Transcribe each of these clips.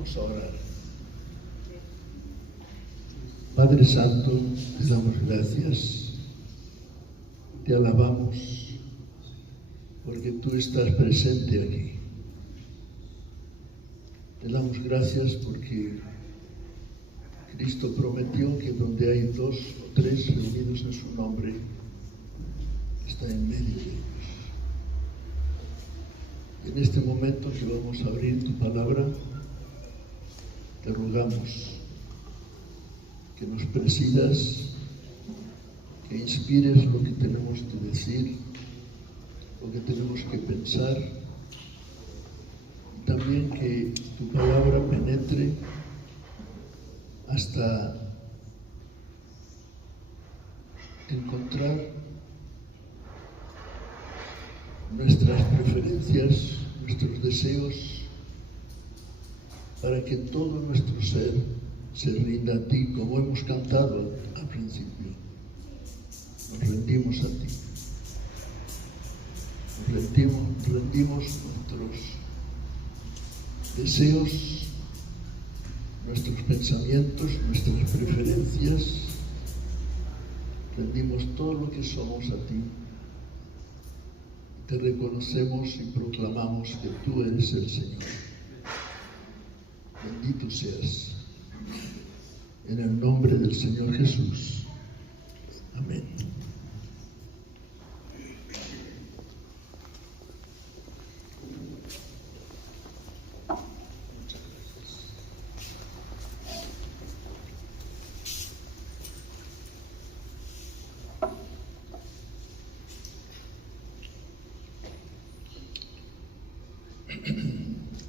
Vamos a orar. Padre Santo, te damos gracias, te alabamos, porque tú estás presente aquí. Te damos gracias porque Cristo prometió que donde hay 2 o 3 reunidos en su nombre, está en medio de ellos. En este momento que vamos a abrir tu palabra, te rogamos que nos presidas, que inspires lo que tenemos que decir, lo que tenemos que pensar, y también que tu palabra penetre hasta encontrar nuestras preferencias, nuestros deseos, para que todo nuestro ser se rinda a ti, como hemos cantado al principio. Nos rendimos a ti. Nos rendimos nuestros deseos, nuestros pensamientos, nuestras preferencias. Rendimos todo lo que somos a ti. Te reconocemos y proclamamos que tú eres el Señor. Bendito seas. En el nombre del Señor Jesús. Amén.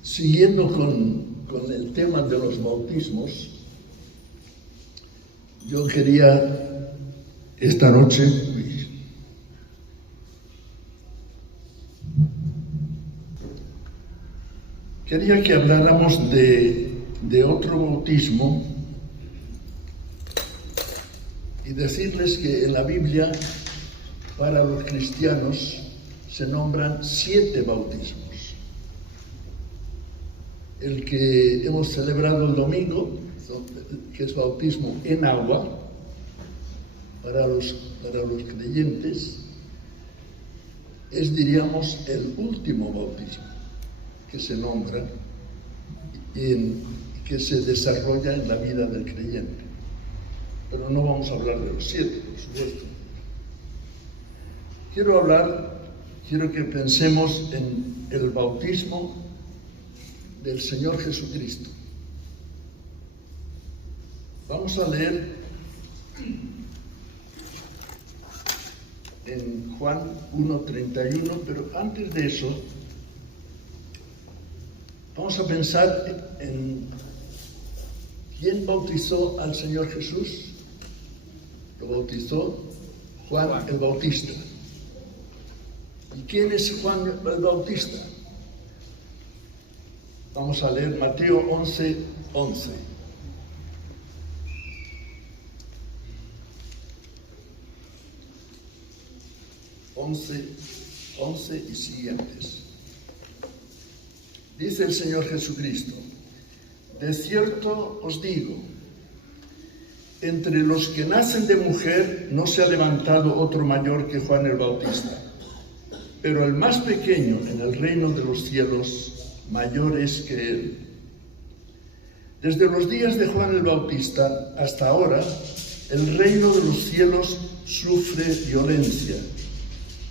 Siguiendo con el tema de los bautismos, yo quería esta noche que habláramos de otro bautismo y decirles que en la Biblia para los cristianos se nombran 7 bautismos. El que hemos celebrado el domingo, que es bautismo en agua, para los creyentes, es, diríamos, el último bautismo que se nombra y que se desarrolla en la vida del creyente. Pero no vamos a hablar de los 7, por supuesto. Quiero que pensemos en el bautismo del Señor Jesucristo. Vamos a leer en Juan 1:31, pero antes de eso vamos a pensar en quién bautizó al Señor Jesús. Lo bautizó Juan el Bautista. ¿Y quién es Juan el Bautista? Vamos a leer Mateo 11:11. Once y siguientes. Dice el Señor Jesucristo: de cierto os digo, entre los que nacen de mujer no se ha levantado otro mayor que Juan el Bautista, pero el más pequeño en el reino de los cielos mayor es que él. Desde los días de Juan el Bautista hasta ahora, el reino de los cielos sufre violencia,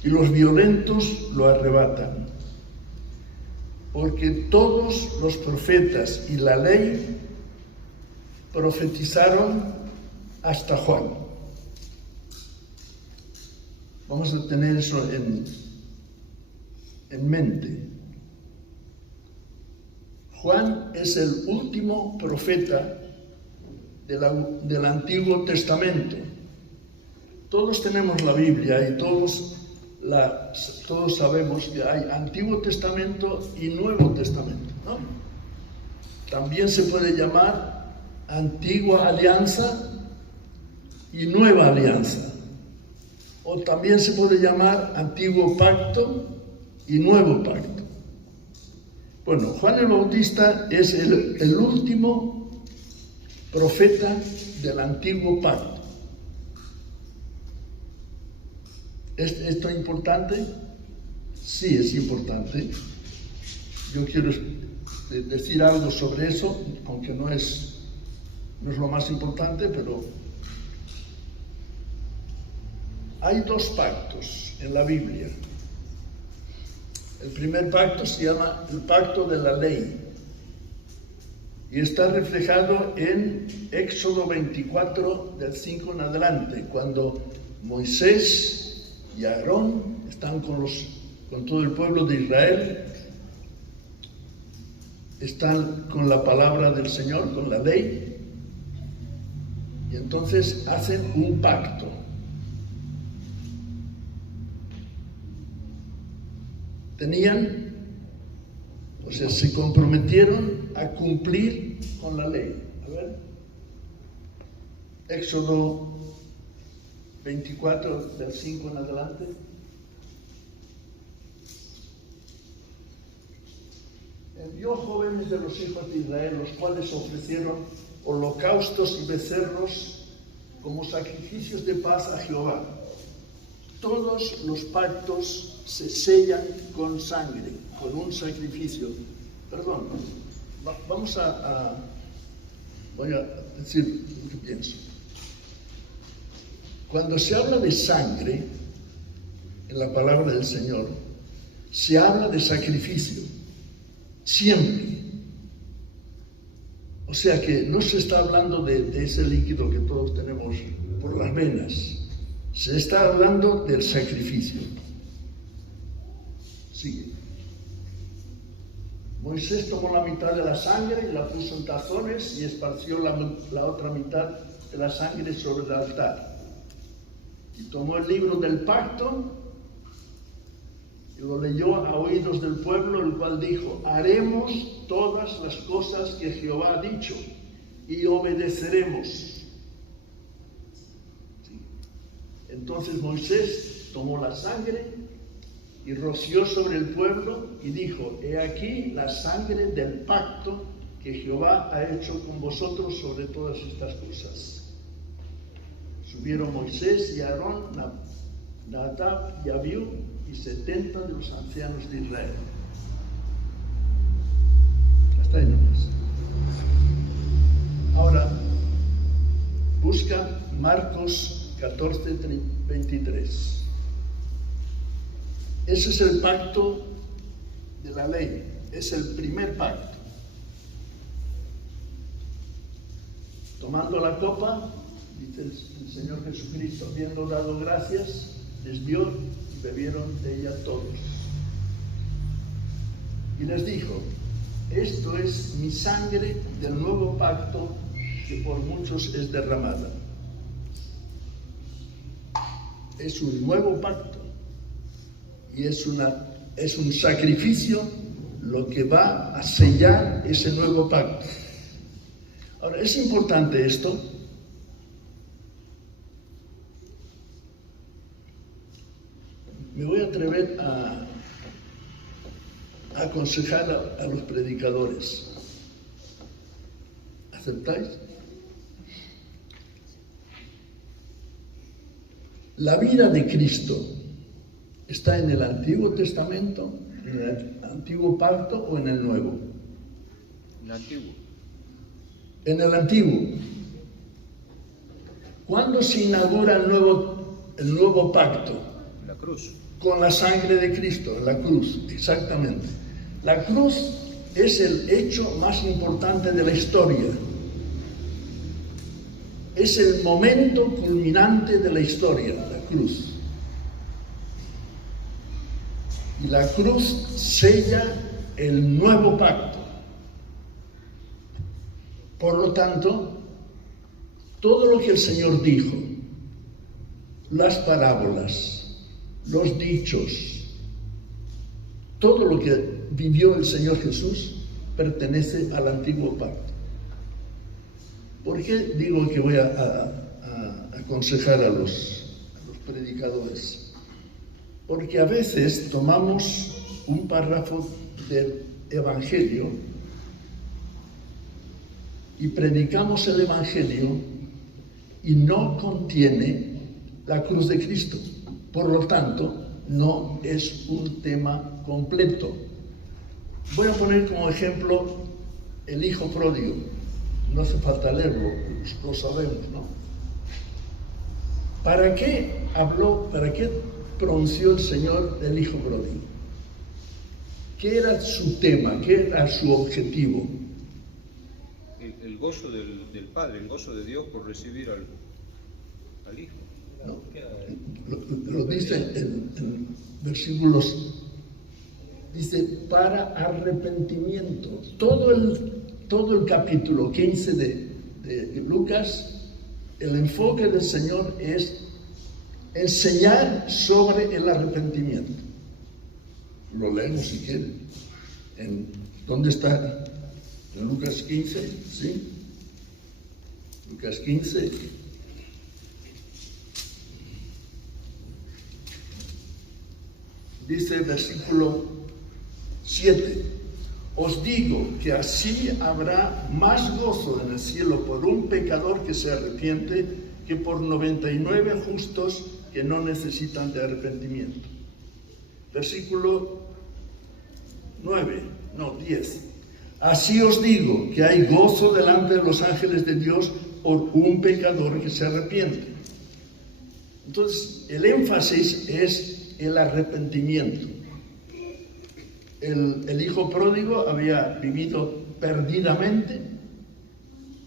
y los violentos lo arrebatan. Porque todos los profetas y la ley profetizaron hasta Juan. Vamos a tener eso en mente. Juan es el último profeta del Antiguo Testamento. Todos tenemos la Biblia y todos sabemos que hay Antiguo Testamento y Nuevo Testamento, ¿no? También se puede llamar Antigua Alianza y Nueva Alianza. O también se puede llamar Antiguo Pacto y Nuevo Pacto. Bueno, Juan el Bautista es el último profeta del antiguo pacto. ¿Es esto importante? Sí, es importante. Yo quiero decir algo sobre eso, aunque no es lo más importante, pero hay dos pactos en la Biblia. El primer pacto se llama el pacto de la ley y está reflejado en Éxodo 24, del 5 en adelante, cuando Moisés y Aarón están con todo el pueblo de Israel, están con la palabra del Señor, con la ley, y entonces hacen un pacto. Se comprometieron a cumplir con la ley. A ver, Éxodo 24, del 5 en adelante. Envió jóvenes de los hijos de Israel, los cuales ofrecieron holocaustos y becerros como sacrificios de paz a Jehová. Todos los pactos se sellan con sangre, con un sacrificio. Perdón, voy a decir lo que pienso. Cuando se habla de sangre en la palabra del Señor, se habla de sacrificio, siempre. O sea que no se está hablando de ese líquido que todos tenemos por las venas. Se está hablando del sacrificio. Sigue. Moisés tomó la mitad de la sangre y la puso en tazones y esparció la otra mitad de la sangre sobre el altar. Y tomó el libro del pacto y lo leyó a oídos del pueblo, el cual dijo: haremos todas las cosas que Jehová ha dicho y obedeceremos. Entonces Moisés tomó la sangre y roció sobre el pueblo y dijo: he aquí la sangre del pacto que Jehová ha hecho con vosotros sobre todas estas cosas. Subieron Moisés y Aarón, Nadab y Abiú y 70 de los ancianos de Israel. Hasta ahí nomás. Ahora, busca Marcos 14, 23. Ese es el pacto de la ley, es el primer pacto. Tomando la copa, dice el Señor Jesucristo, habiendo dado gracias, les dio y bebieron de ella todos. Y les dijo: esto es mi sangre del nuevo pacto que por muchos es derramada. Es un nuevo pacto y es un sacrificio lo que va a sellar ese nuevo pacto. Ahora, ¿es importante esto? Me voy a atrever a aconsejar a los predicadores. ¿Aceptáis? La vida de Cristo está en el Antiguo Testamento, en el Antiguo Pacto o en el Nuevo. El Antiguo. En el Antiguo. ¿Cuándo se inaugura el nuevo pacto? La cruz. Con la sangre de Cristo, en la cruz, exactamente. La cruz es el hecho más importante de la historia. Es el momento culminante de la historia, la cruz. Y la cruz sella el nuevo pacto. Por lo tanto, todo lo que el Señor dijo, las parábolas, los dichos, todo lo que vivió el Señor Jesús pertenece al antiguo pacto. ¿Por qué digo que voy a aconsejar a los predicadores? Porque a veces tomamos un párrafo Evangelio y predicamos el Evangelio y no contiene la cruz de Cristo. Por lo tanto, no es un tema completo. Voy a poner como ejemplo el hijo pródigo. No hace falta leerlo, lo sabemos, ¿no? ¿Para qué pronunció el Señor el hijo pródigo? ¿Qué era su tema? ¿Qué era su objetivo? El gozo del Padre, el gozo de Dios por recibir al Hijo. ¿No? Lo dice en versículos, dice, para arrepentimiento. Todo el capítulo 15 de Lucas, el enfoque del Señor es enseñar sobre el arrepentimiento. Lo leemos si quieren. ¿Dónde está? En Lucas 15, ¿sí? Lucas 15. Dice el versículo 7. Os digo que así habrá más gozo en el cielo por un pecador que se arrepiente que por 99 justos que no necesitan de arrepentimiento. Versículo 10. Así os digo que hay gozo delante de los ángeles de Dios por un pecador que se arrepiente. Entonces, el énfasis es el arrepentimiento. El hijo pródigo había vivido perdidamente,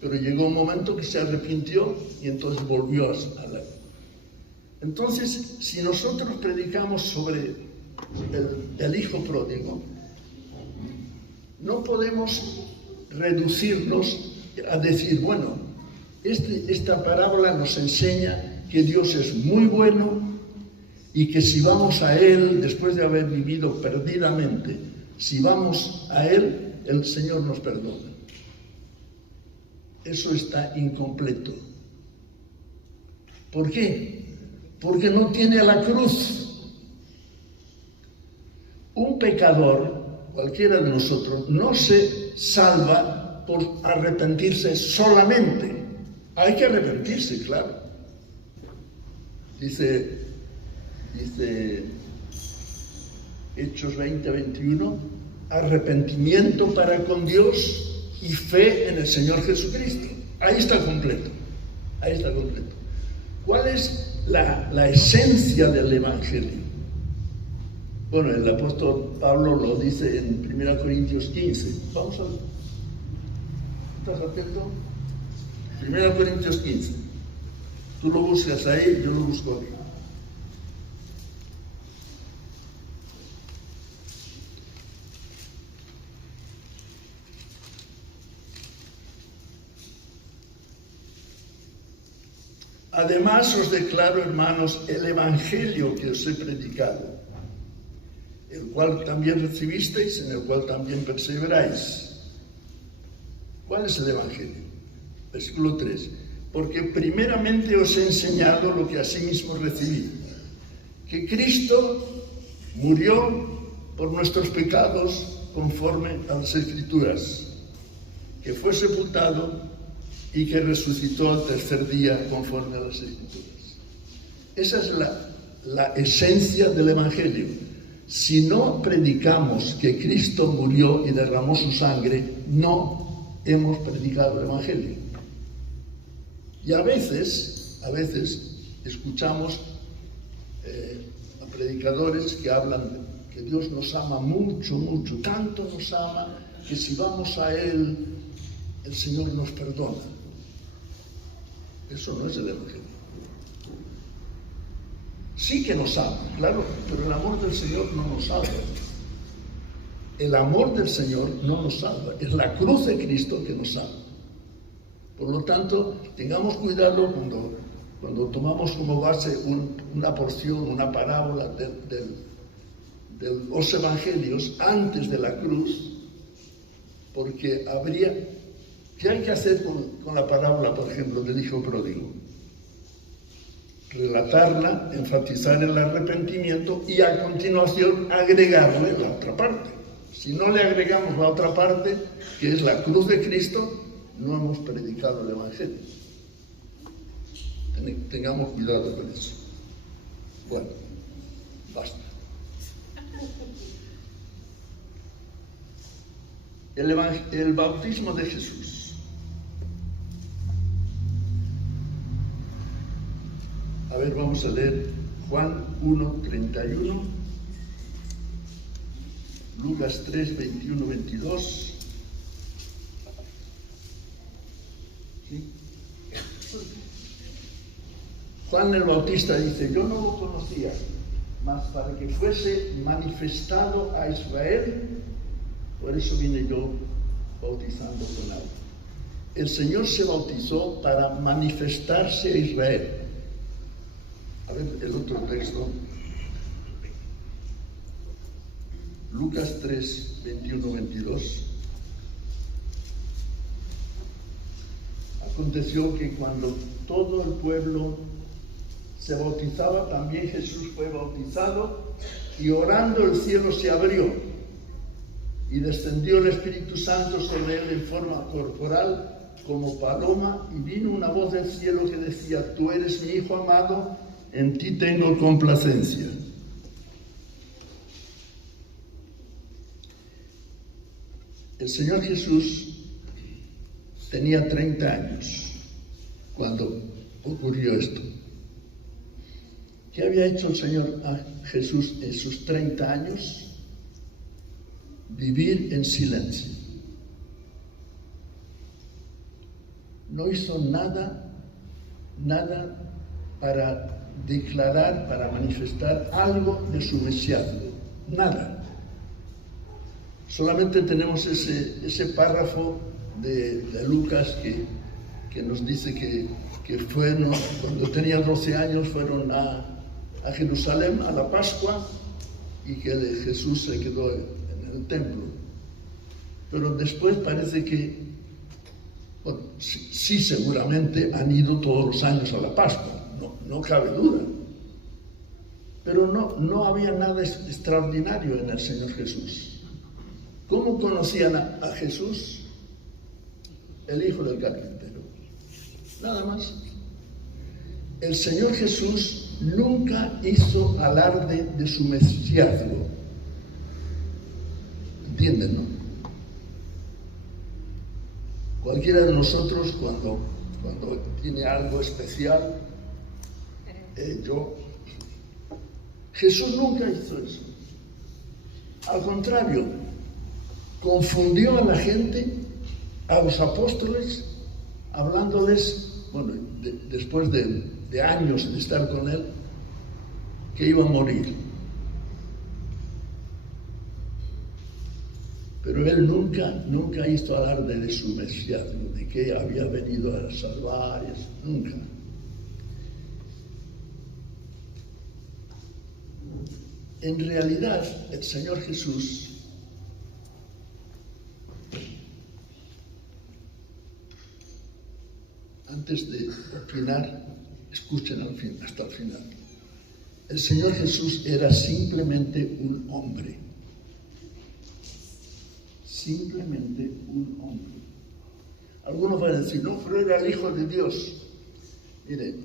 pero llegó un momento que se arrepintió y entonces volvió a la... Entonces, si nosotros predicamos sobre el hijo pródigo, no podemos reducirnos a decir, bueno, esta parábola nos enseña que Dios es muy bueno y que si vamos a Él, después de haber vivido perdidamente, si vamos a Él, el Señor nos perdona. Eso está incompleto. ¿Por qué? Porque no tiene la cruz. Un pecador, cualquiera de nosotros, no se salva por arrepentirse solamente. Hay que arrepentirse, claro. Dice Hechos 20:21, arrepentimiento para con Dios y fe en el Señor Jesucristo. Ahí está completo. Ahí está completo. ¿Cuál es la esencia del Evangelio? Bueno, el apóstol Pablo lo dice en 1 Corintios 15. Vamos a ver. ¿Estás atento? 1 Corintios 15. Tú lo buscas ahí, yo lo busco aquí. Además os declaro, hermanos, el Evangelio que os he predicado, el cual también recibisteis, en el cual también perseveráis. ¿Cuál es el Evangelio? Versículo 3. Porque primeramente os he enseñado lo que asimismo recibí, que Cristo murió por nuestros pecados conforme a las Escrituras, que fue sepultado y que resucitó al tercer día conforme a las Escrituras. Esa es la esencia del Evangelio. Si no predicamos que Cristo murió y derramó su sangre, no hemos predicado el Evangelio. Y a veces escuchamos a predicadores que hablan que Dios nos ama mucho, mucho, tanto nos ama que si vamos a Él, el Señor nos perdona. Eso no es el Evangelio. Sí que nos ama, claro, pero el amor del Señor no nos salva. El amor del Señor no nos salva. Es la cruz de Cristo que nos salva. Por lo tanto, tengamos cuidado cuando tomamos como base una porción, una parábola de los evangelios antes de la cruz, porque ¿qué hay que hacer con la parábola, por ejemplo, del hijo pródigo? Relatarla, enfatizar el arrepentimiento y a continuación agregarle la otra parte. Si no le agregamos la otra parte, que es la cruz de Cristo, no hemos predicado el Evangelio. Tengamos cuidado con eso. Bueno, basta. El bautismo de Jesús. A ver, vamos a leer Juan 1:31, Lucas 3:21, 22. ¿Sí? Juan el Bautista dice: yo no lo conocía, mas para que fuese manifestado a Israel, por eso vine yo bautizando con agua. El Señor se bautizó para manifestarse a Israel. A ver el otro texto. Lucas 3:21, 22. Aconteció que cuando todo el pueblo se bautizaba, también Jesús fue bautizado, y orando el cielo se abrió, y descendió el Espíritu Santo sobre él en forma corporal, como paloma, y vino una voz del cielo que decía: tú eres mi Hijo amado, en ti tengo complacencia. El Señor Jesús tenía 30 años cuando ocurrió esto. ¿Qué había hecho el Señor a Jesús en sus 30 años? Vivir en silencio. No hizo nada para declarar, para manifestar algo de su mesiazgo. Nada. Solamente tenemos ese párrafo de Lucas que nos dice que fueron, cuando tenía 12 años, fueron a Jerusalén a la Pascua, y que Jesús se quedó en el templo. Pero después parece que, bueno, sí, seguramente han ido todos los años a la Pascua, no cabe duda. Pero no había nada extraordinario en el Señor Jesús. ¿Cómo conocían a Jesús? El hijo del carpintero. Nada más. El Señor Jesús nunca hizo alarde de su mesiazgo. ¿Entienden, no? Cualquiera de nosotros, cuando tiene algo especial, Jesús nunca hizo eso. Al contrario, confundió a la gente, a los apóstoles, hablándoles, bueno, después de años de estar con él, que iba a morir. Pero él nunca hizo alarde de su mesiazgo, de que había venido a salvar, nunca. En realidad, el Señor Jesús antes de opinar, escuchen hasta el final. El Señor Jesús era simplemente un hombre. Simplemente un hombre. Algunos van a decir: no, pero era el Hijo de Dios. Mire,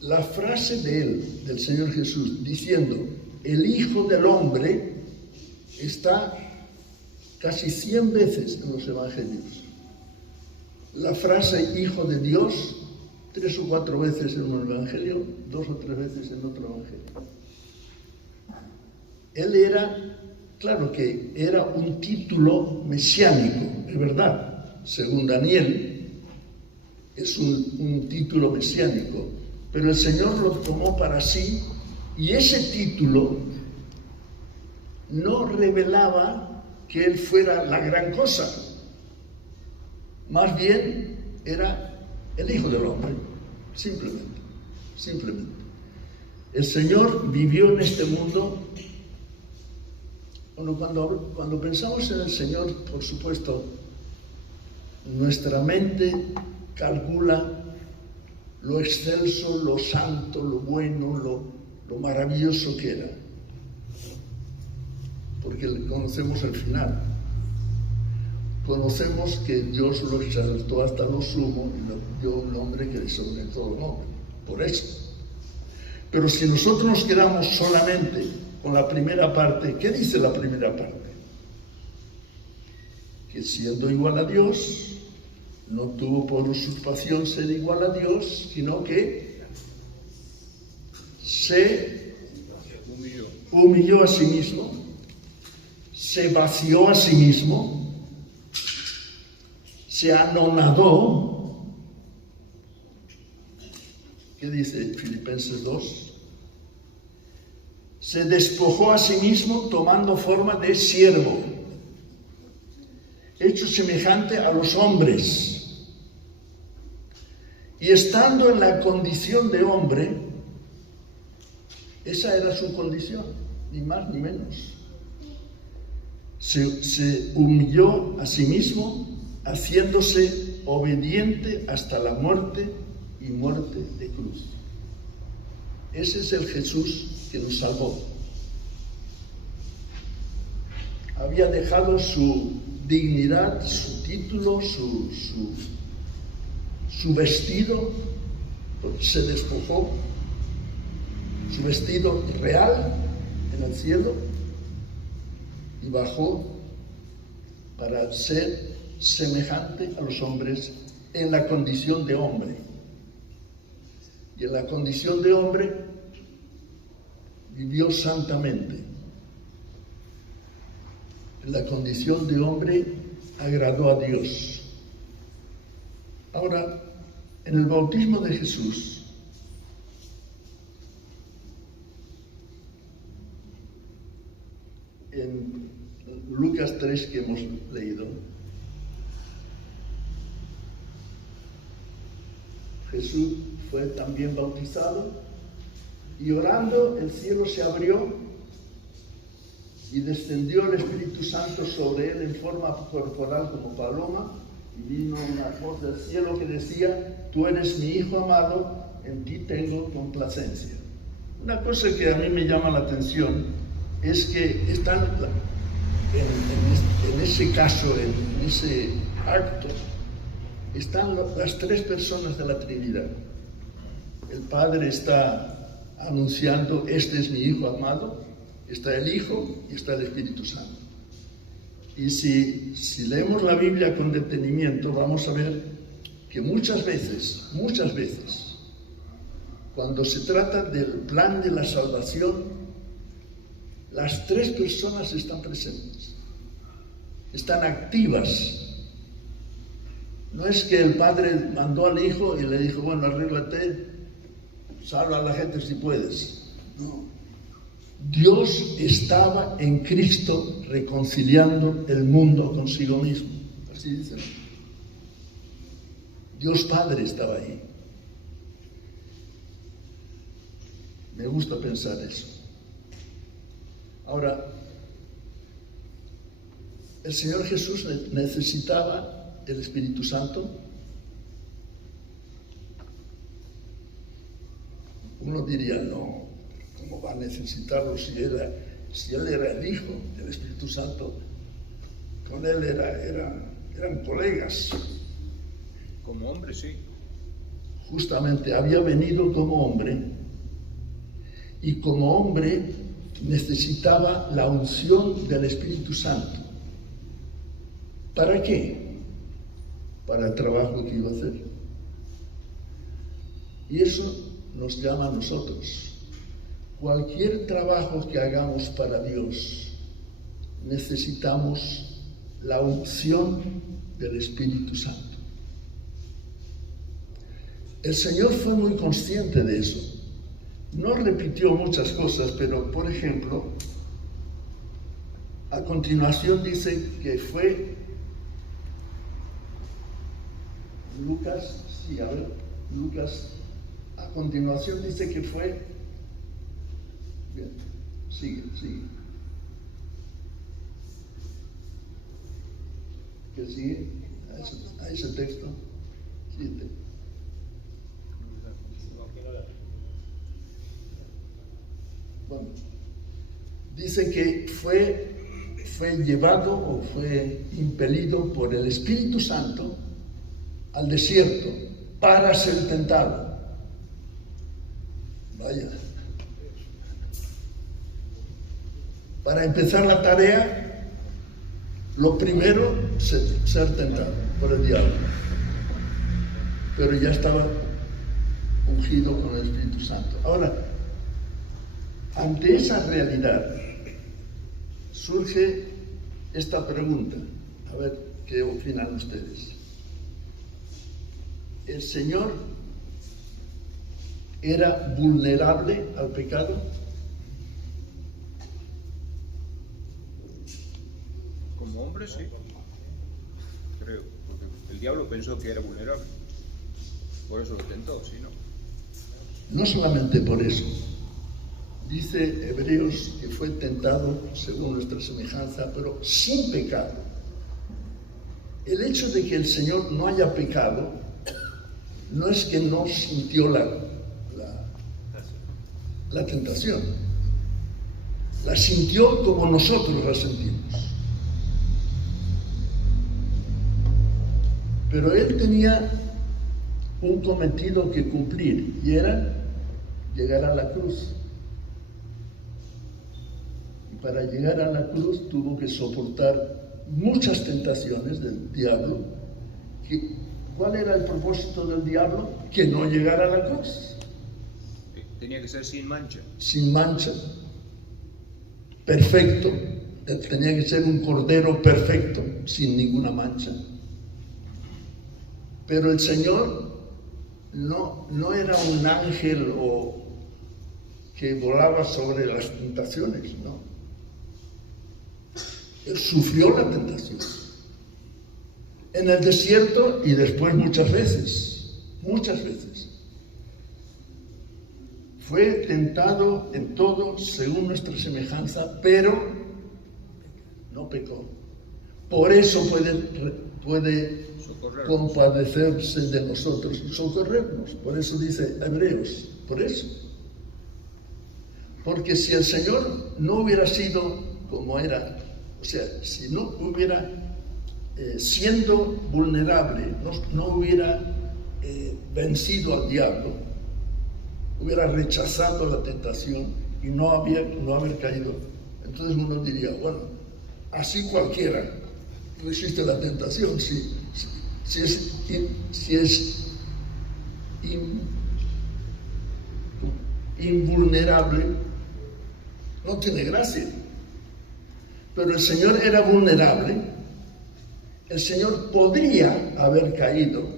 la frase de él, del Señor Jesús, diciendo el Hijo del Hombre, está casi 100 veces en los Evangelios. La frase Hijo de Dios, 3 o 4 veces en un Evangelio, 2 o 3 veces en otro Evangelio. Él era, claro que era un título mesiánico, es verdad. Según Daniel, es un título mesiánico. Pero el Señor lo tomó para sí, y ese título no revelaba que Él fuera la gran cosa. Más bien era el Hijo del Hombre, simplemente. El Señor vivió en este mundo. Bueno, cuando pensamos en el Señor, por supuesto, nuestra mente calcula lo excelso, lo santo, lo bueno, lo maravilloso que era. porque conocemos el final. Conocemos que Dios lo exaltó hasta lo sumo y le dio un nombre que es sobre todo nombre. Por eso. Pero si nosotros nos quedamos solamente con la primera parte, ¿qué dice la primera parte? Que siendo igual a Dios, no tuvo por usurpación ser igual a Dios, sino que se humilló a sí mismo, se vació a sí mismo, se anonadó. ¿Qué dice Filipenses 2? Se despojó a sí mismo tomando forma de siervo, hecho semejante a los hombres. Y estando en la condición de hombre, esa era su condición, ni más ni menos. Se humilló a sí mismo, haciéndose obediente hasta la muerte y muerte de cruz. Ese es el Jesús que nos salvó. Había dejado su dignidad, su título, su vestido, se despojó, su vestido real en el cielo, y bajó para ser semejante a los hombres en la condición de hombre. Y en la condición de hombre vivió santamente. En la condición de hombre agradó a Dios. Ahora, en el bautismo de Jesús, en Lucas 3 que hemos leído, Jesús fue también bautizado y orando el cielo se abrió y descendió el Espíritu Santo sobre él en forma corporal como paloma, y vino una voz del cielo que decía: tú eres mi Hijo amado, en ti tengo complacencia. Una cosa que a mí me llama la atención es que están en ese caso, en ese acto, están las tres personas de la Trinidad. El Padre está anunciando: este es mi Hijo amado, está el Hijo y está el Espíritu Santo. Y si leemos la Biblia con detenimiento, vamos a ver que muchas veces, cuando se trata del plan de la salvación, las tres personas están presentes, están activas. No es que el Padre mandó al Hijo y le dijo: bueno, arréglate, salva a la gente si puedes. No. Dios estaba en Cristo reconciliando el mundo consigo mismo. Así dicen. Dios Padre estaba ahí. Me gusta pensar eso. Ahora, el Señor Jesús necesitaba el Espíritu Santo. Uno diría: no, ¿cómo va a necesitarlo si él era el Hijo del Espíritu Santo? Con él eran colegas. Como hombre, sí. Justamente había venido como hombre, y como hombre necesitaba la unción del Espíritu Santo. ¿Para qué? Para el trabajo que iba a hacer. Y eso nos llama a nosotros. Cualquier trabajo que hagamos para Dios, necesitamos la unción del Espíritu Santo. El Señor fue muy consciente de eso. No repitió muchas cosas, pero, por ejemplo, a continuación dice que fue Lucas, a continuación dice que fue, bien, sigue, que sigue a ese texto, sigue. Bueno, dice que fue fue llevado o fue impelido por el Espíritu Santo al desierto para ser tentado. Vaya. Para empezar la tarea, lo primero, ser tentado por el diablo. Pero ya estaba ungido con el Espíritu Santo. Ahora, ante esa realidad, surge esta pregunta. A ver qué opinan ustedes. ¿El Señor era vulnerable al pecado? Como hombre, sí. Creo. Porque el diablo pensó que era vulnerable. Por eso lo tentó, si no. No solamente por eso. Dice Hebreos que fue tentado según nuestra semejanza, pero sin pecado. El hecho de que el Señor no haya pecado no es que no sintió la tentación. La sintió como nosotros la sentimos. Pero Él tenía un cometido que cumplir, y era llegar a la cruz. Y para llegar a la cruz tuvo que soportar muchas tentaciones del diablo. ¿Cuál era el propósito del diablo? Que no llegara a la cruz. Tenía que ser sin mancha. Sin mancha, perfecto. Tenía que ser un cordero perfecto, sin ninguna mancha. Pero el Señor no era un ángel que volaba sobre las tentaciones, no. Él sufrió la tentación. En el desierto y después muchas veces. Fue tentado en todo según nuestra semejanza, pero no pecó. Por eso puede compadecerse de nosotros y socorrernos. Por eso dice Hebreos, por eso. Porque si el Señor no hubiera sido como era, o sea, si no hubiera, siendo vulnerable, no hubiera vencido al diablo, hubiera rechazado la tentación y no haber caído, entonces uno diría, bueno, así cualquiera resiste la tentación, si es invulnerable, no tiene gracia. Pero el Señor era vulnerable, el Señor podría haber caído,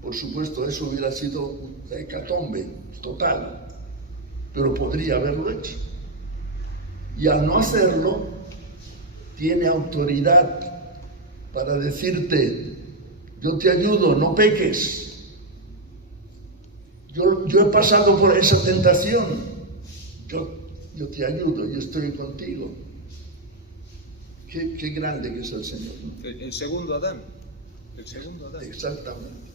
por supuesto eso hubiera sido la hecatombe total, pero podría haberlo hecho. Y al no hacerlo, tiene autoridad para decirte, yo te ayudo, no peques. Yo he pasado por esa tentación. Yo te ayudo, yo estoy contigo. Qué grande que es el Señor, ¿no? El segundo Adán. Exactamente.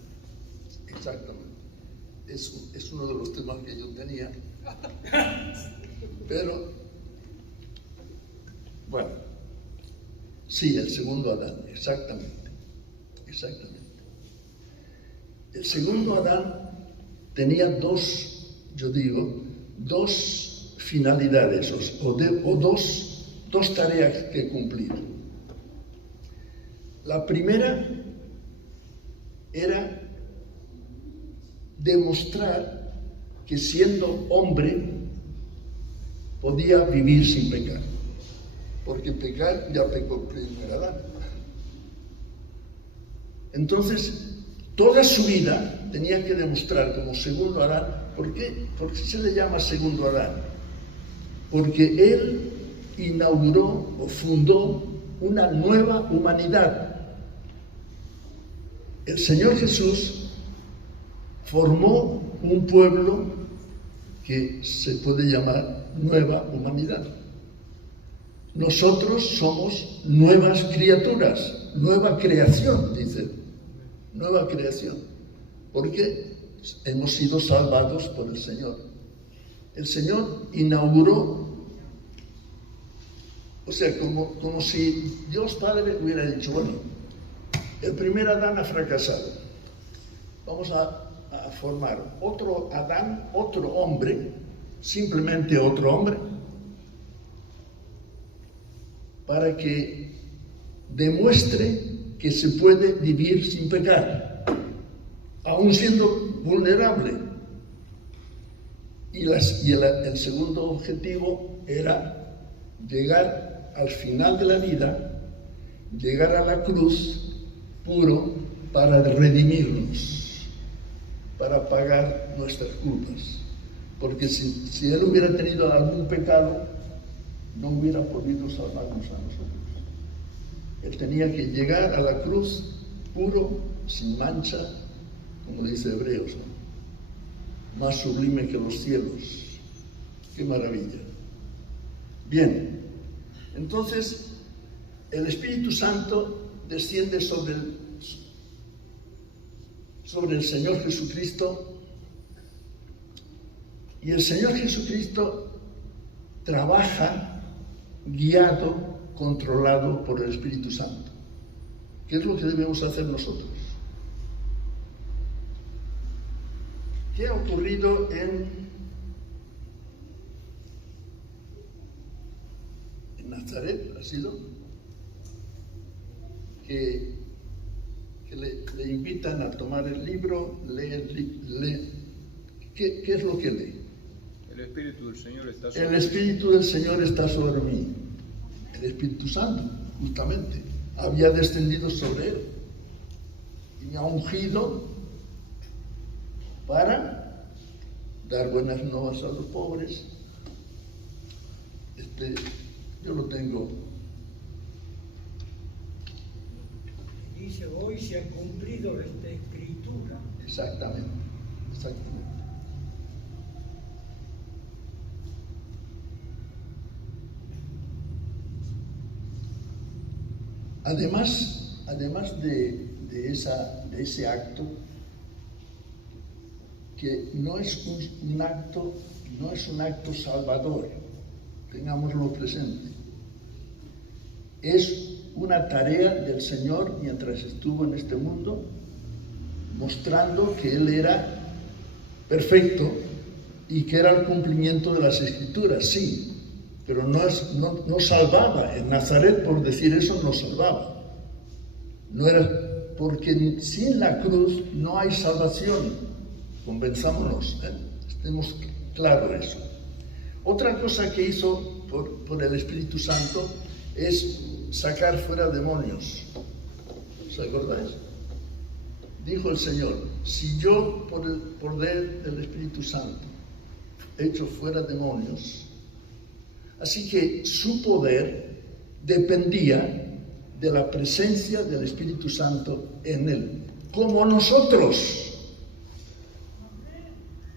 Es uno de los temas que yo tenía. Pero, bueno, sí, el segundo Adán, exactamente. El segundo Adán tenía dos finalidades o dos tareas que cumplir. La primera era demostrar que siendo hombre podía vivir sin pecar, porque pecar ya pecó primero Adán. Entonces, toda su vida tenía que demostrar como segundo Adán. ¿Por qué se le llama segundo Adán? Porque él inauguró o fundó una nueva humanidad. El Señor Jesús formó un pueblo que se puede llamar nueva humanidad. Nosotros somos nuevas criaturas, nueva creación, dice. Nueva creación. Porque hemos sido salvados por el Señor. El Señor inauguró O sea, como si Dios Padre hubiera dicho, bueno, el primer Adán ha fracasado. Vamos a formar otro Adán, otro hombre, simplemente otro hombre, para que demuestre que se puede vivir sin pecar, aún siendo vulnerable. Y el segundo objetivo era llegar al final de la vida, llegar a la cruz puro para redimirnos, para pagar nuestras culpas. Porque si él hubiera tenido algún pecado, no hubiera podido salvarnos a nosotros. Él tenía que llegar a la cruz puro, sin mancha, como dice Hebreos, ¿no? Más sublime que los cielos. ¡Qué maravilla! Bien, entonces el Espíritu Santo desciende sobre el Señor Jesucristo, y el Señor Jesucristo trabaja guiado, controlado por el Espíritu Santo. ¿Qué es lo que debemos hacer nosotros? ¿Qué ha ocurrido en Nazaret? ¿Ha sido? Que le invitan a tomar el libro, lee. ¿Qué es lo que lee? El Espíritu del Señor está sobre El Espíritu del Señor está sobre mí. El Espíritu Santo, justamente, había descendido sobre él y me ha ungido para dar buenas nuevas a los pobres. Yo lo tengo. Dice, hoy se ha cumplido esta escritura. Exactamente. Además de ese acto, que no es un acto salvador, tengámoslo presente, es una tarea del Señor mientras estuvo en este mundo, mostrando que Él era perfecto y que era el cumplimiento de las Escrituras, sí, pero no salvaba. En Nazaret, por decir eso, no salvaba. No era, porque sin la cruz no hay salvación. Convenzámonos, estemos claros eso. Otra cosa que hizo por el Espíritu Santo es sacar fuera demonios. ¿Os acordáis? Dijo el Señor, si yo por el poder del Espíritu Santo echo fuera demonios, así que su poder dependía de la presencia del Espíritu Santo en él, como nosotros.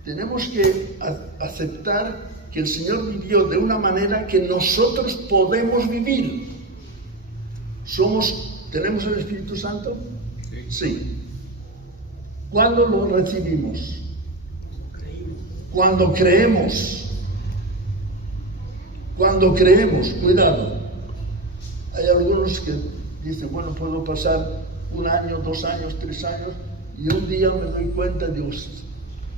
Tenemos que aceptar que el Señor vivió de una manera que nosotros podemos vivir. ¿Tenemos el Espíritu Santo? Sí. ¿Cuándo lo recibimos? Cuando creemos. Cuando creemos, cuidado. Hay algunos que dicen, bueno, puedo pasar 1 año, 2 años, 3 años, y un día me doy cuenta y digo,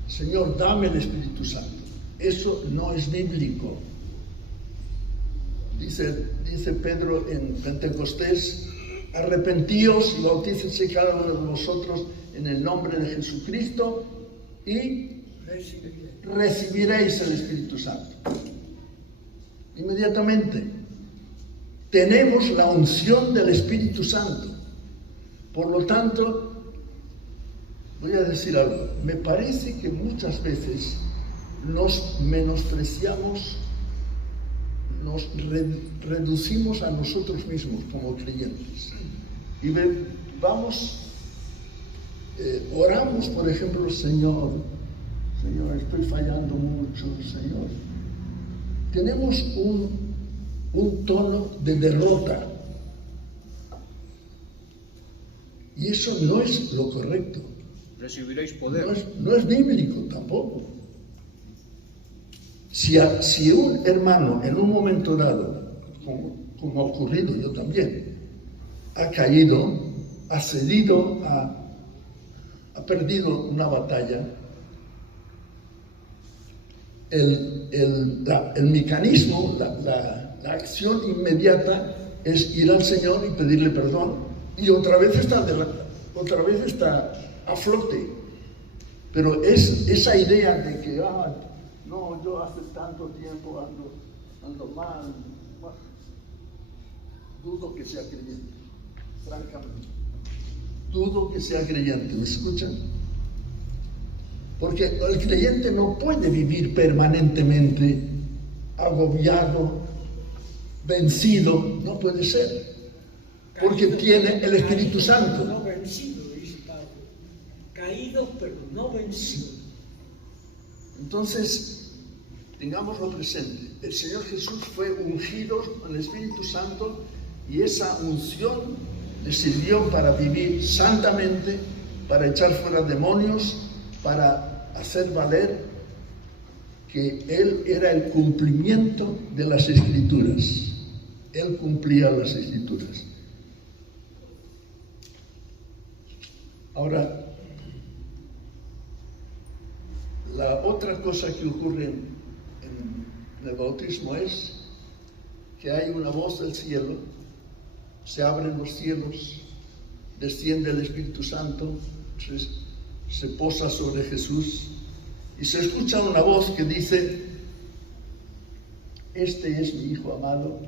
Señor, dame el Espíritu Santo. Eso no es bíblico. Dice Pedro en Pentecostés, arrepentíos y bautícense cada uno de vosotros en el nombre de Jesucristo y recibiréis el Espíritu Santo. Inmediatamente tenemos la unción del Espíritu Santo. Por lo tanto, voy a decir algo. Me parece que muchas veces nos menospreciamos, nos reducimos a nosotros mismos como creyentes. Y oramos, por ejemplo, Señor, estoy fallando mucho, Señor. Tenemos un tono de derrota. Y eso no es lo correcto. Recibiréis poder. No es bíblico tampoco. Si un hermano en un momento dado, como ha ocurrido yo también, ha caído, ha cedido, ha perdido una batalla. El mecanismo, la acción inmediata es ir al Señor y pedirle perdón, y otra vez está a flote. Pero es esa idea de que no, yo hace tanto tiempo ando mal. Bueno, dudo que sea creyente, francamente. Dudo que sea creyente, ¿me escuchan? Porque el creyente no puede vivir permanentemente agobiado, vencido, no puede ser. Porque tiene el Espíritu Santo. No vencido, dice Pablo. Caídos, pero no vencidos. Entonces, tengámoslo presente. El Señor Jesús fue ungido con el Espíritu Santo y esa unción le sirvió para vivir santamente, para echar fuera demonios, para hacer valer que Él era el cumplimiento de las Escrituras. Él cumplía las Escrituras. Ahora, la otra cosa que ocurre en el bautismo es que hay una voz del cielo, se abren los cielos, desciende el Espíritu Santo, se posa sobre Jesús y se escucha una voz que dice: este es mi Hijo amado,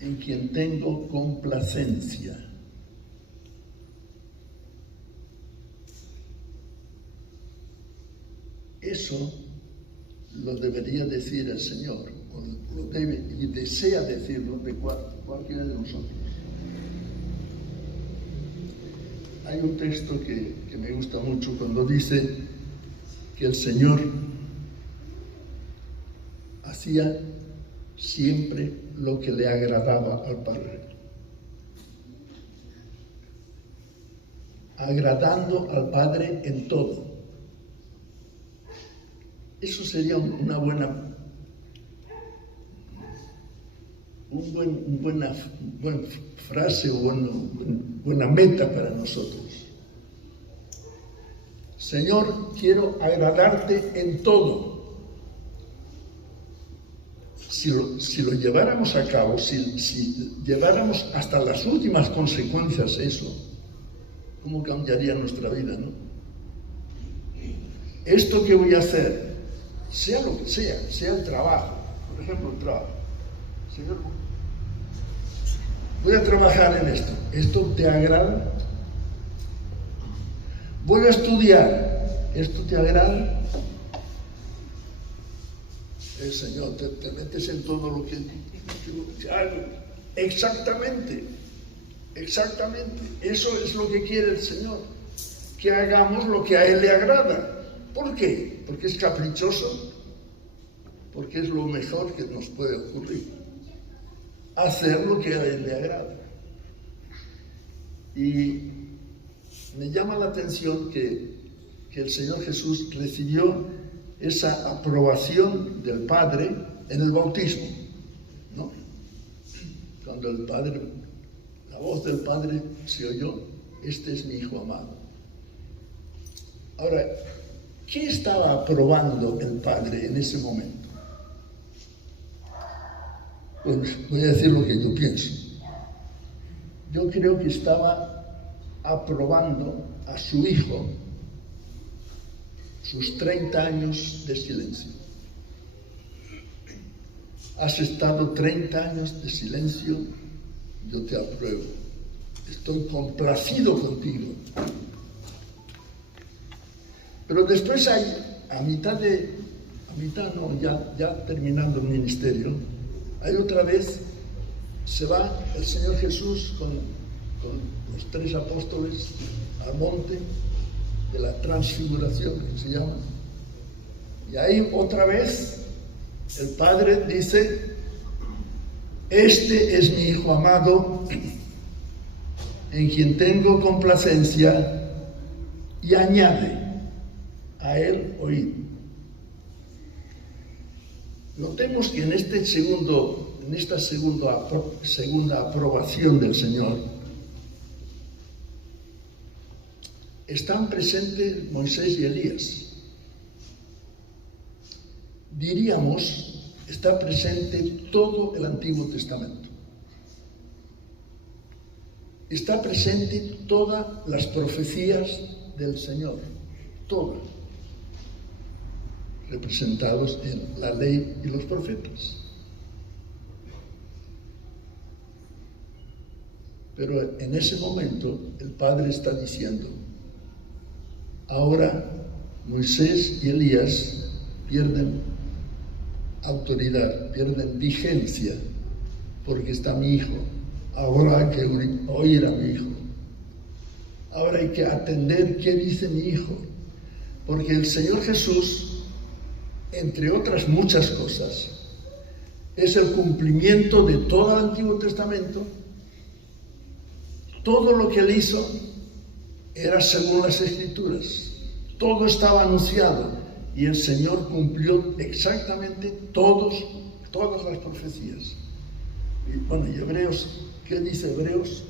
en quien tengo complacencia. Eso lo debería decir el Señor, o lo debe y desea decirlo de cualquiera de nosotros. Hay un texto que me gusta mucho cuando dice que el Señor hacía siempre lo que le agradaba al Padre, agradando al Padre en todo. Eso sería una buena frase o buena meta para nosotros. Señor, quiero agradarte en todo. Si lo lleváramos a cabo, si lleváramos hasta las últimas consecuencias eso, ¿cómo cambiaría nuestra vida, no? Esto que voy a hacer, sea lo que sea el trabajo, por ejemplo el trabajo. Señor, voy a trabajar en ¿esto te agrada? Voy a estudiar, ¿esto te agrada? Señor, te metes en todo lo que hago. Exactamente, eso es lo que quiere el Señor, que hagamos lo que a Él le agrada. ¿Por qué? Porque es caprichoso, porque es lo mejor que nos puede ocurrir. Hacer lo que a Él le agrada. Y me llama la atención que el Señor Jesús recibió esa aprobación del Padre en el bautismo, ¿no? Cuando la voz del Padre se oyó: este es mi Hijo amado. Ahora, ¿qué estaba aprobando el Padre en ese momento? Pues voy a decir lo que yo pienso. Yo creo que estaba aprobando a su Hijo sus 30 años de silencio. Has estado 30 años de silencio, yo te apruebo. Estoy complacido contigo. Pero después hay, ya terminando el ministerio, hay otra vez, se va el Señor Jesús con los 3 apóstoles al monte de la transfiguración, que se llama. Y ahí otra vez el Padre dice: este es mi Hijo amado, en quien tengo complacencia, y añade: a Él oíd. Notemos que en este segundo en esta segunda aprobación del Señor, están presentes Moisés y Elías. Diríamos, está presente todo el Antiguo Testamento. Está presente todas las profecías del Señor, todas, representados en la ley y los profetas. Pero en ese momento el Padre está diciendo, ahora Moisés y Elías pierden autoridad, pierden vigencia, porque está mi hijo. Ahora hay que oír a mi hijo. Ahora hay que atender qué dice mi hijo. Porque el Señor Jesús, entre otras muchas cosas, es el cumplimiento de todo el Antiguo Testamento. Todo lo que él hizo era según las Escrituras. Todo estaba anunciado y el Señor cumplió exactamente todas las profecías. Y bueno, y Hebreos, ¿qué dice Hebreos?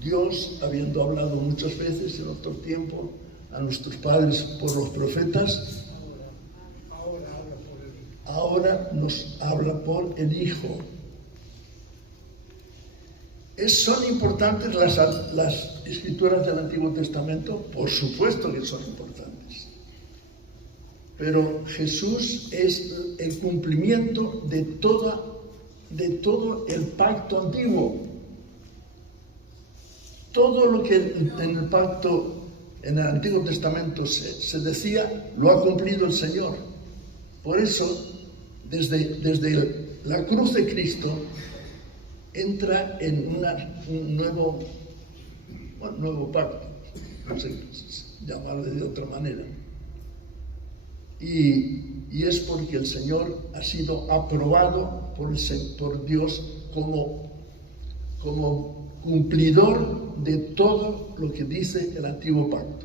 Dios, habiendo hablado muchas veces en otro tiempo a nuestros padres por los profetas, ahora nos habla por el Hijo. ¿Son importantes las escrituras del Antiguo Testamento? Por supuesto que son importantes. Pero Jesús es el cumplimiento de todo el pacto antiguo. Todo lo que en el Antiguo Testamento se decía, lo ha cumplido el Señor. Por eso, desde la cruz de Cristo, entra en un nuevo pacto, no sé llamarlo de otra manera. Y es porque el Señor ha sido aprobado por Dios como cumplidor de todo lo que dice el antiguo pacto.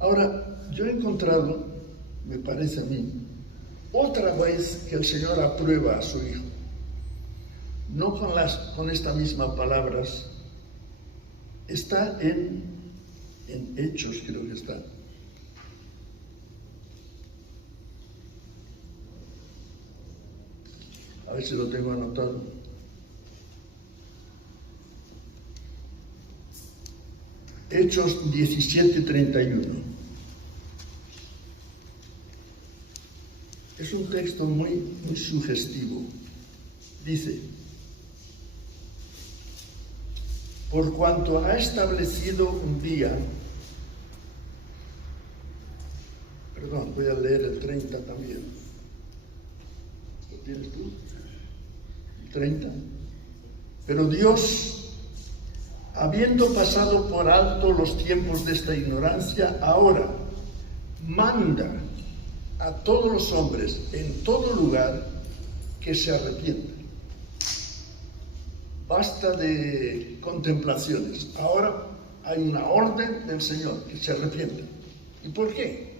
Ahora, yo he encontrado, me parece a mí, otra vez que el Señor aprueba a su Hijo. No con estas mismas palabras. Está en Hechos, creo que está. A ver si lo tengo anotado. Hechos 17:31. Es un texto muy sugestivo. Dice, por cuanto ha establecido un día, perdón, voy a leer el 30 también. ¿Lo tienes tú? El 30. Pero Dios, habiendo pasado por alto los tiempos de esta ignorancia, ahora manda a todos los hombres en todo lugar que se arrepientan. Basta de contemplaciones. Ahora hay una orden del Señor, que se arrepientan. ¿Y por qué?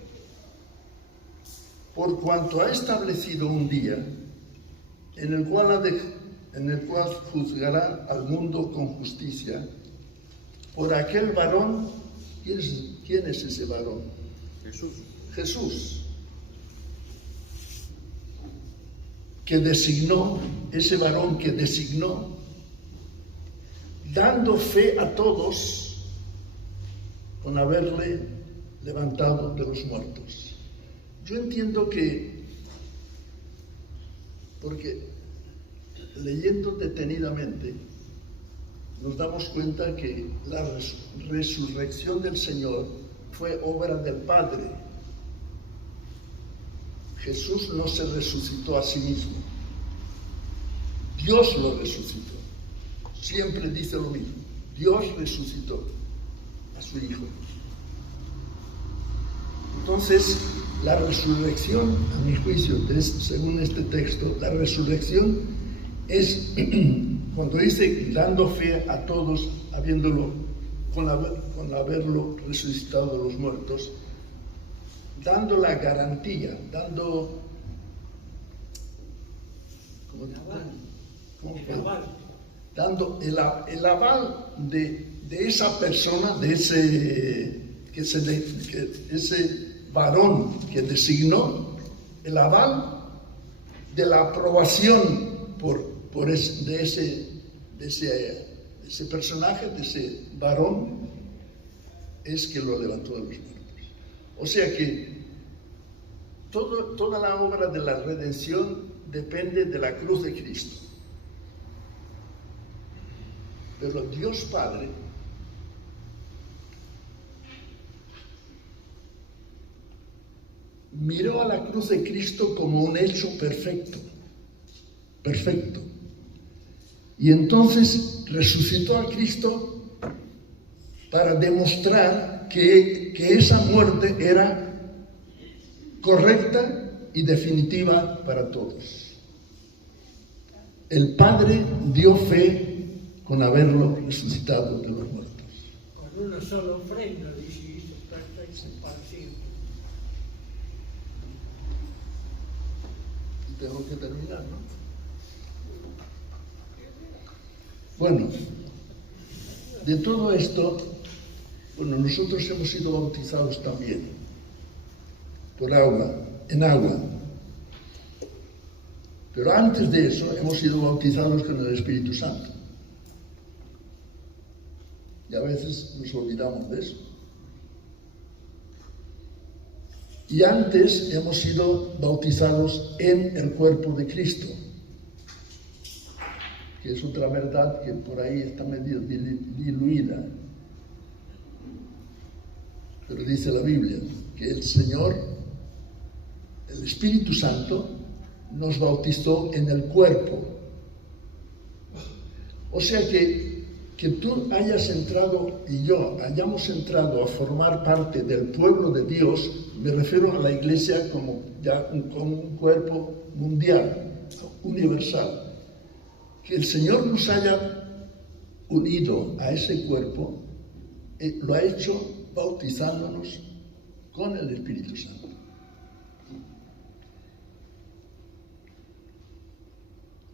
Por cuanto ha establecido un día en el cual juzgará al mundo con justicia por aquel varón. ¿Quién es ese varón? Jesús. Ese varón que designó, dando fe a todos con haberle levantado de los muertos. Yo entiendo que, porque leyendo detenidamente, nos damos cuenta que la resurrección del Señor fue obra del Padre. Jesús no se resucitó a sí mismo. Dios lo resucitó. Siempre dice lo mismo. Dios resucitó a su Hijo. Entonces, la resurrección, a mi juicio, según este texto, la resurrección es cuando dice dando fe a todos, con haberlo resucitado de los muertos, dando la garantía, El aval. ¿Cómo El fue? aval. Dando el aval de esa persona, de ese varón que designó, el aval de la aprobación de ese personaje, de ese varón, es que lo levantó de los muertos. O sea que toda la obra de la redención depende de la cruz de Cristo. Pero Dios Padre miró a la cruz de Cristo como un hecho perfecto. Y entonces resucitó a Cristo para demostrar que esa muerte era correcta y definitiva para todos. El Padre dio fe con haberlo resucitado de los muertos. Con una sola ofrenda, dice, hizo perfecto para siempre. Y tengo que terminar, ¿no? Bueno, de todo esto, nosotros hemos sido bautizados también en agua. Pero antes de eso hemos sido bautizados con el Espíritu Santo. Y a veces nos olvidamos de eso. Y antes hemos sido bautizados en el cuerpo de Cristo, que es otra verdad que por ahí está medio diluida. Pero dice la Biblia que el Señor, el Espíritu Santo, nos bautizó en el cuerpo. O sea que tú hayas entrado y yo hayamos entrado a formar parte del pueblo de Dios, me refiero a la Iglesia como un cuerpo mundial, universal. Que el Señor nos haya unido a ese cuerpo, lo ha hecho bautizándonos con el Espíritu Santo.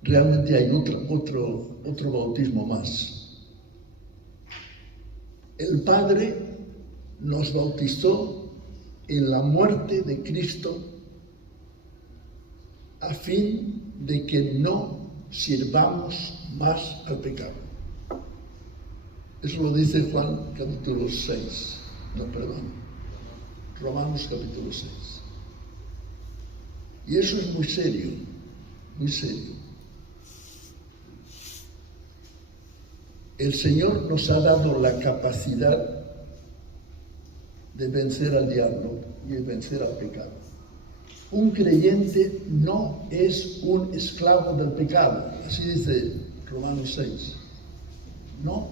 Realmente hay otro bautismo más. El Padre nos bautizó en la muerte de Cristo a fin de que no sirvamos más al pecado. Eso lo dice Juan capítulo 6. Romanos capítulo 6. Y eso es muy serio, muy serio. El Señor nos ha dado la capacidad de vencer al diablo y de vencer al pecado. Un creyente no es un esclavo del pecado, así dice Romanos 6. No,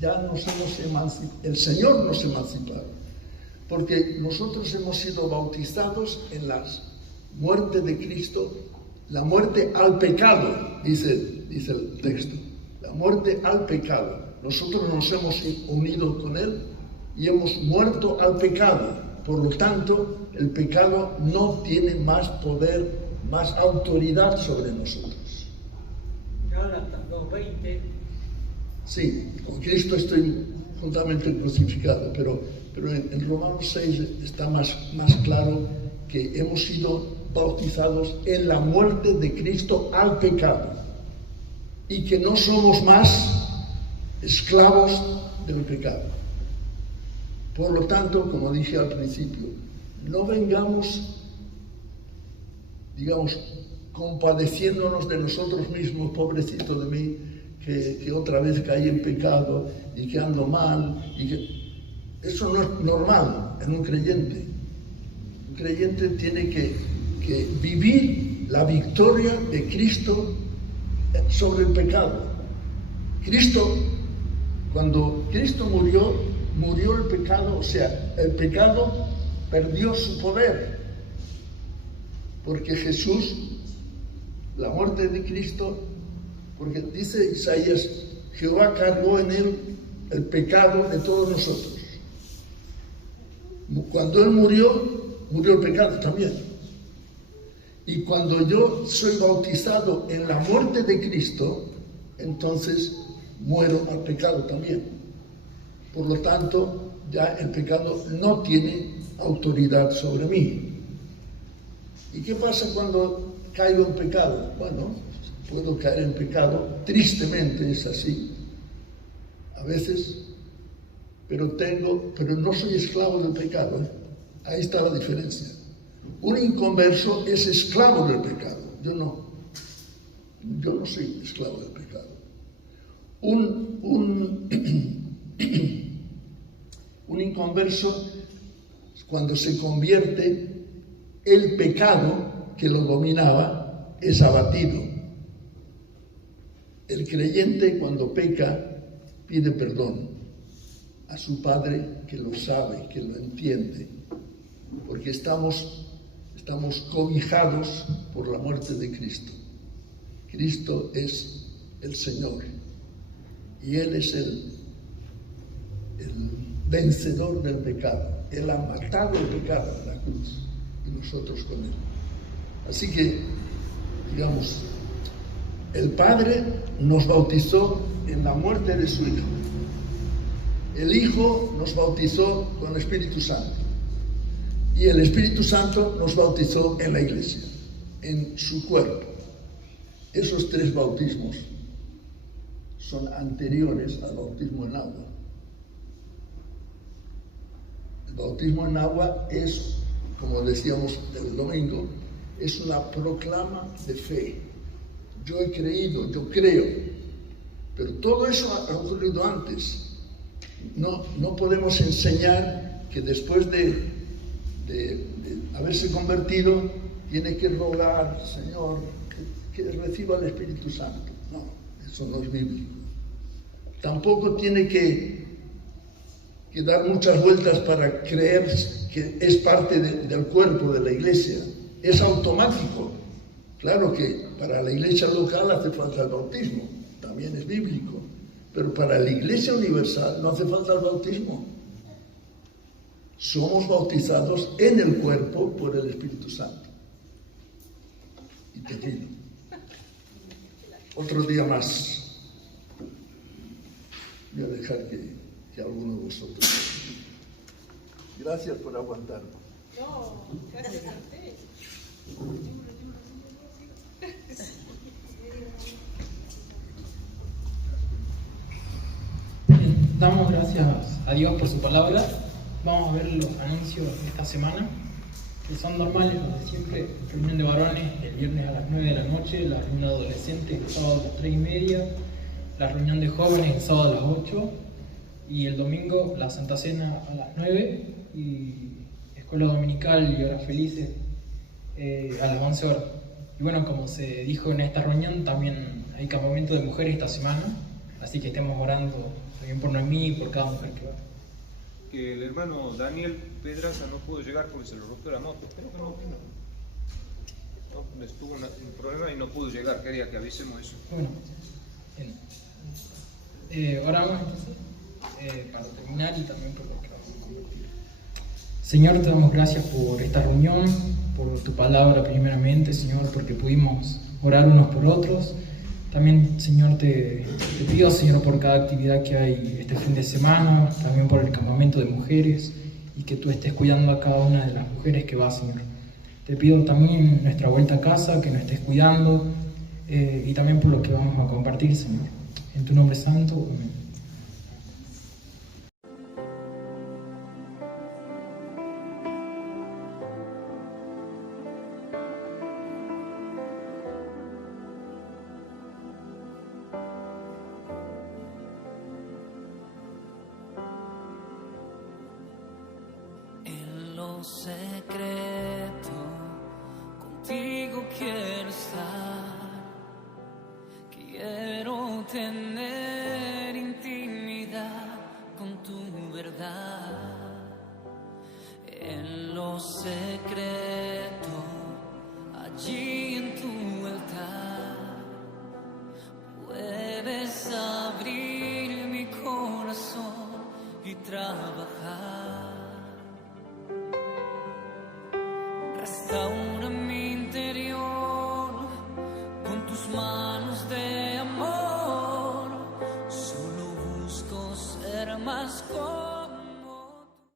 ya nos hemos emancipado, el Señor nos emancipó, porque nosotros hemos sido bautizados en la muerte de Cristo, la muerte al pecado, dice el texto. La muerte al pecado. Nosotros nos hemos unido con Él y hemos muerto al pecado. Por lo tanto, el pecado no tiene más poder, más autoridad sobre nosotros. Gálatas 2:20. Sí, con Cristo estoy juntamente crucificado, pero en Romanos 6 está más claro que hemos sido bautizados en la muerte de Cristo al pecado. Y que no somos más esclavos del pecado. Por lo tanto, como dije al principio, no vengamos, compadeciéndonos de nosotros mismos, pobrecito de mí, que otra vez caí en pecado y que ando mal. Eso no es normal en un creyente. Un creyente tiene que vivir la victoria de Cristo sobre el pecado. Cuando Cristo murió el pecado, o sea, el pecado perdió su poder, porque Jesús, la muerte de Cristo, porque dice Isaías, Jehová cargó en él el pecado de todos nosotros. Cuando él murió el pecado también. Y cuando yo soy bautizado en la muerte de Cristo, entonces muero al pecado también. Por lo tanto, ya el pecado no tiene autoridad sobre mí. ¿Y qué pasa cuando caigo en pecado? Bueno, puedo caer en pecado, tristemente es así, a veces, pero no soy esclavo del pecado, ¿eh? Ahí está la diferencia. Un inconverso es esclavo del pecado, yo no soy esclavo del pecado. Un inconverso, cuando se convierte, el pecado que lo dominaba es abatido. El creyente, cuando peca, pide perdón a su Padre, que lo sabe, que lo entiende, porque estamos cobijados por la muerte de Cristo. Cristo es el Señor y Él es el vencedor del pecado. Él ha matado el pecado en la cruz y nosotros con Él. Así que, digamos, el Padre nos bautizó en la muerte de su Hijo. El Hijo nos bautizó con el Espíritu Santo. Y el Espíritu Santo nos bautizó en la Iglesia, en su cuerpo. Esos tres bautismos son anteriores al bautismo en agua. El bautismo en agua es, como decíamos el domingo, es una proclama de fe. Yo he creído, yo creo, pero todo eso ha ocurrido antes. No podemos enseñar que después de haberse convertido tiene que rogar, Señor, que reciba el Espíritu Santo. No, eso no es bíblico. Tampoco tiene que dar muchas vueltas para creer que es parte del cuerpo de la iglesia. Es automático. Claro que para la iglesia local hace falta el bautismo, también es bíblico, pero para la iglesia universal no hace falta el bautismo. Somos bautizados en el cuerpo por el Espíritu Santo. Y te pido, otro día más, voy a dejar que alguno de vosotros. Gracias por aguantarme. No, gracias a usted. Damos gracias a Dios por su palabra. Vamos a ver los anuncios de esta semana, que son normales, los de siempre. Reunión de varones el viernes a las 9 de la noche, la reunión de adolescentes el sábado a las 3:30, la reunión de jóvenes el sábado a las 8 y el domingo la Santa Cena a las 9 y escuela dominical y horas felices a las 11 horas. Y bueno, como se dijo en esta reunión, también hay campamento de mujeres esta semana, así que estemos orando también por Noemí y por cada mujer que va. Que el hermano Daniel Pedraza no pudo llegar porque se lo rompió la moto. Espero que no vino. No, estuvo un problema y no pudo llegar. Quería que avisemos eso. Bueno, bien. Oramos entonces para terminar y también por lo que vamos a compartir. Señor, te damos gracias por esta reunión, por tu palabra primeramente, Señor, porque pudimos orar unos por otros. También, Señor, te pido, Señor, por cada actividad que hay este fin de semana, también por el campamento de mujeres, y que tú estés cuidando a cada una de las mujeres que va, Señor. Te pido también nuestra vuelta a casa, que nos estés cuidando, y también por lo que vamos a compartir, Señor. En tu nombre santo, amén. Secreto, contigo quiero estar, quiero tener intimidad con tu verdad. En lo secreto, allí en tu altar, puedes abrir mi corazón y trabajar. Restaura mi interior. ser más